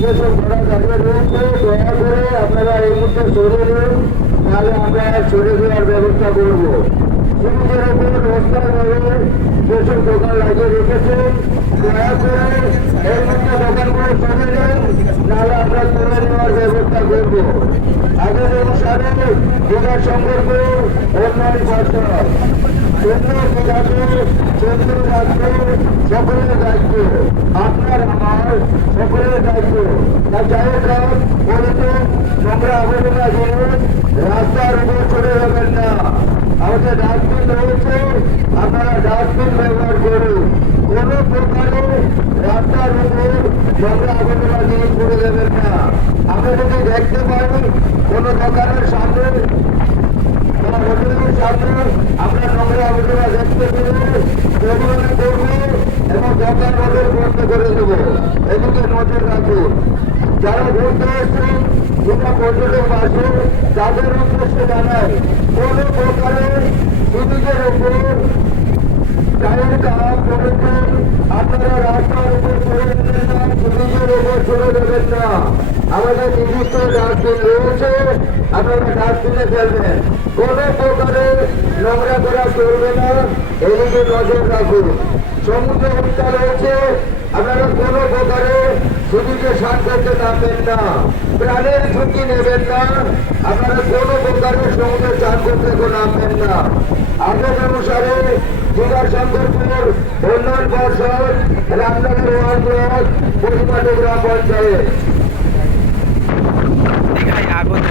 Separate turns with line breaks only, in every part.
যেসব ঘোড়া করে আপনারা এই মুহূর্তে সরে নিন তাহলে আমরা সরে দেওয়ার ব্যবস্থা করব সূর্যের উপর রাস্তাভাবে যেসব দোকান লাগিয়ে রেখেছেন এর মধ্যে দোকানগুলো সরে নেন নাহলে আমরা তুলে নেওয়ার ব্যবস্থা করব আগের অনুসারে দীঘার সম্পর্ক উন্নয়ন পর্ষদ কেন্দ্র বিভাগে কেন্দ্র রাজ্য, সকলের দায়িত্ব। আপনার, আমার, সকলের দায়িত্ব। তা যাই হোক বলতো নোংরা আবর্জনা জিনিস রাস্তার উপর চলে যাবেন না। আমাদের ডাস্টবিন রয়েছে, আপনারা ডাস্টবিন ব্যবহার করুন। কোনো প্রকারে রাস্তার উপর নোংরা আবর্জনা জিনিস করে দেবেন না। আমরা যদি দেখতে পাই কোনো দোকানের সামনে, কোনো হোটেলের সামনে এবং দোকান ওদের বন্ধ করে দেবো এদিকে নজর রাখুন যারা ঘুরতে এসছেন যেটা পর্যটক আসে তাদের উদ্দেশ্যে জানায় কোনো প্রকারে সুবিধের উপর গাড়ির কাজ করেছেন আপনারা রাস্তার উপর চলে দেবেন না সুবিধের উপর চলে দেবেন না আমাদের নির্দিষ্ট ডাস্টবিন রয়েছে আপনারা ডাস্টবিনে ফেলবেন। কোনো প্রকারে নোংরা করা চলবে না, এদিকে নজর রাখুন। সমুদ্র হত্যা রয়েছে আপনারা কোনো প্রকারে সুযোগে সাত করতে নামবেন না। প্রাণের ঝুঁকি নেবেন না, আপনারা কোনো প্রকারে সমুদ্রে চান করতে নামবেন না। আগের অনুসারে দীঘার শঙ্করপুর উন্নয়ন পর্ষদ রামনগর ওয়ার্ড পরিমাণ গ্রাম পঞ্চায়েত
দীঘায় আগত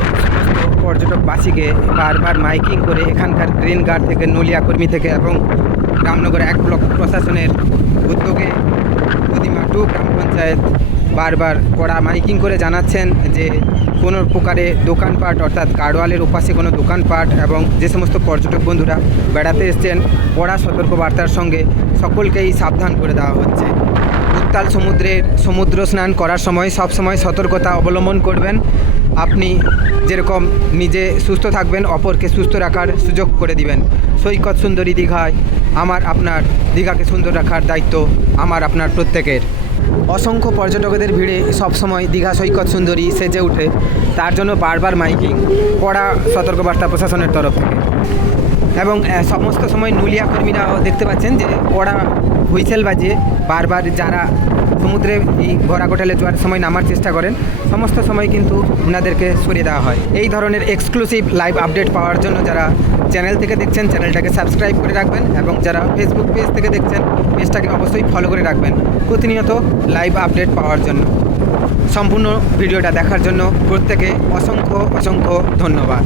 পর্যটকবাসীকে বারবার মাইকিং করে এখানকার গ্রিন গার্ড থেকে, নলিয়া কর্মী থেকে এবং রামনগর এক ব্লক প্রশাসনের উদ্যোগে প্রতিমা টু গ্রাম পঞ্চায়েত বারবার কড়া মাইকিং করে জানাচ্ছেন যে কোনো প্রকারে দোকানপাট অর্থাৎ গাড়োয়ালের উপাসে কোনো দোকানপাট এবং যে সমস্ত পর্যটক বন্ধুরা বেড়াতে এসছেন, কড়া সতর্কবার্তার সঙ্গে সকলকেই সাবধান করে দেওয়া হচ্ছে। উত্তাল সমুদ্রে, সমুদ্র স্নান করার সময় সব সময় সতর্কতা অবলম্বন করবেন। আপনি যেরকম নিজে সুস্থ থাকবেন, অপরকে সুস্থ রাখার সুযোগ করে দিবেন। সৈকত সুন্দরী দীঘায় আমার, আপনার দীঘাকে সুন্দর রাখার দায়িত্ব আমার, আপনার প্রত্যেকের। অসংখ্য পর্যটকদের ভিড়ে সবসময় দীঘা সৈকত সুন্দরী সেজে ওঠে তার জন্য বারবার মাইকিং কড়া সতর্কবার্তা প্রশাসনের তরফ থেকে। এবং সমস্ত সময় নুলিয়া কর্মীরাও দেখতে পাচ্ছেন যে ওরা হুইসেল বাজিয়ে বারবার যারা সমুদ্রে এই ঘোড়া কোটালে যাওয়ার সময় নামার চেষ্টা করেন, সমস্ত সময় কিন্তু ওনাদেরকে সরিয়ে দেওয়া হয়। এই ধরনের এক্সক্লুসিভ লাইভ আপডেট পাওয়ার জন্য যারা চ্যানেল থেকে দেখছেন চ্যানেলটাকে সাবস্ক্রাইব করে রাখবেন এবং যারা ফেসবুক পেজ থেকে দেখছেন পেজটাকে অবশ্যই ফলো করে রাখবেন। প্রতিনিয়ত লাইভ আপডেট পাওয়ার জন্য। সম্পূর্ণ ভিডিওটা দেখার জন্য প্রত্যেকে অসংখ্য অসংখ্য ধন্যবাদ।